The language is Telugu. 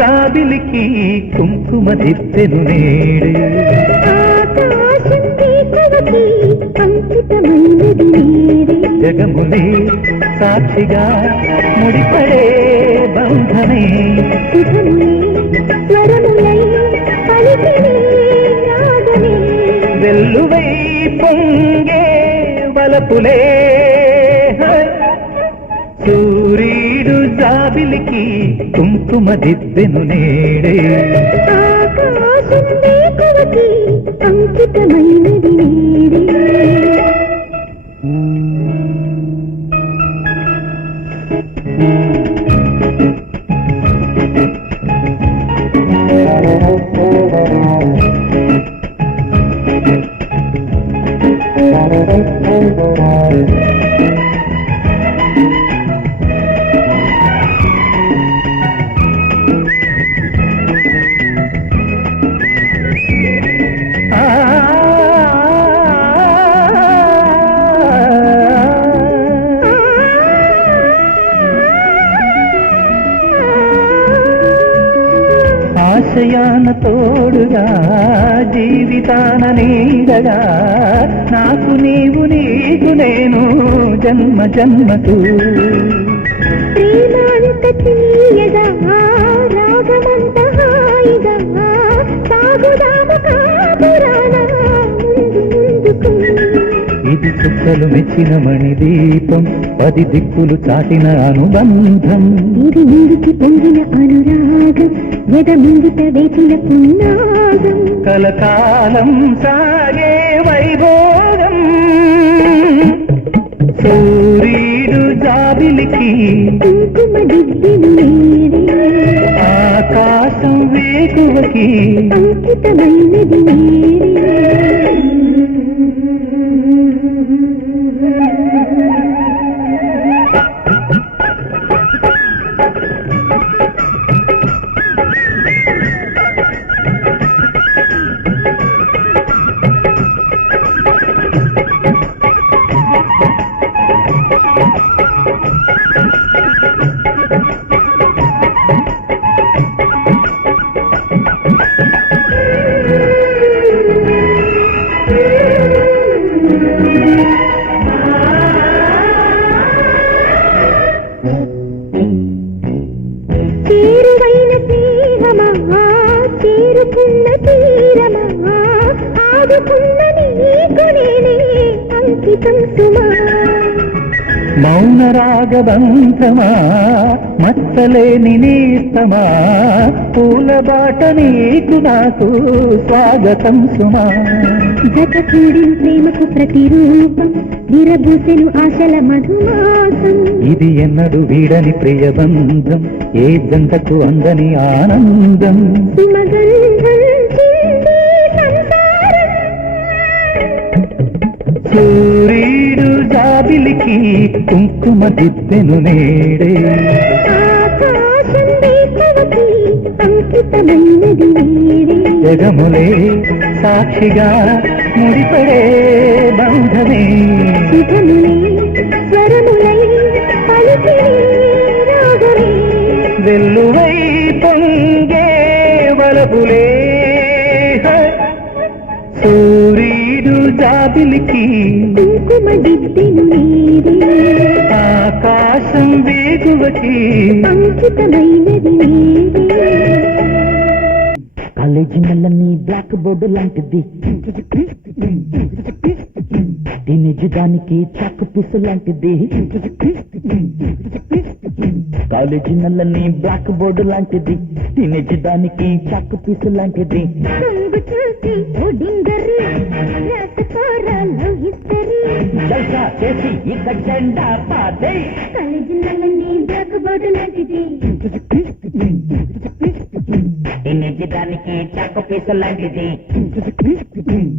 జాబిలికి కుంకుమ దిద్దెను నేడే ఆకాశం వేకువకి అంకితమైనది నీరే జగములే సాక్షిగా ముడిపడే బంధమే శుభములే స్వరములై పలికినే రాగమే వెల్లువై పొంగే వలపులే సూర్యుడు జాబిలికి కుంకుమ దిద్దెను నేడే ఆకాశం వేకువకి అంకితమైనది నీరే ఆశయాన తోడుగా జీవితాన నీడగా నాకు నీవు నీకు నేను జన్మ జన్మకు ప్రేమాంత తీయగా రాగమంత హాయిగా సాగుదాము కాపురాన ముందు ముందుకు ఇది చుక్కలు మెచ్చిన మణిదీపం 10 దిక్కులు చాటిన అనుబంధం ఇది ముందుకి పొందిన అనురాగం ఎద ముందుట వేచిన పున్నాగం కలకాలం సాగే వైభోగం సూర్యుడు జాబిలికి కుంకుమ దిద్దెను నీరే ఆకాశం వేకువకి అంకితమైనది నీరే చేరువైన స్నేహమా చేరుకున్న తీరమా ఆదుకున్న నీకు నేనే అంకితం సుమా మౌన రాగబంధమా మచ్చలేని నేస్తమా పూల బాట నీకు నాకు స్వాగతం సుమా జత కూడి ప్రేమకు ప్రతిరూపం విరబూసెను ఆశల మధుమాసం ఇది ఎన్నడు వీడని ప్రియబంధం ఏ జంటకు అందని ఆనందం సుమగంధం చిందే సంసారం సూర్యుడు జాబిలికి కుంకుమ దిద్దెను నేడే ఆకాశం వేకువకి అంకితమైనది నీరే జగములే సాక్షిగా ముడిపడే బంధమే శుభములే స్వరములై పలికినే రాగమే వెల్లువై పొంగే వలపులే సూర్యుడు జాబిలికి కుంకుమ దిద్దెను నీరే ఆకాశం వేగువకి అంకితమైనది నీరే కాలేజీ నల్లని బ్లాక్ బోర్డు లాంటిది టీనేజ్ దానికి చాకు పీసు లాంటిది కాలేజీ నల్లని బ్లాక్ బోర్డు లాంటిది టీనేజ్ దానికి చాకు పీసు లాంటిది రంగు చూసి ఓడిందరు రాసుకోరా లవ్ హిస్టరీ జల్సా చేసి ఇక జెండా పాదే కలిజినలని బ్లాక్ బోర్డు లాంటిది టీనేజ్ దానికి చాకు పీసు లాంటిది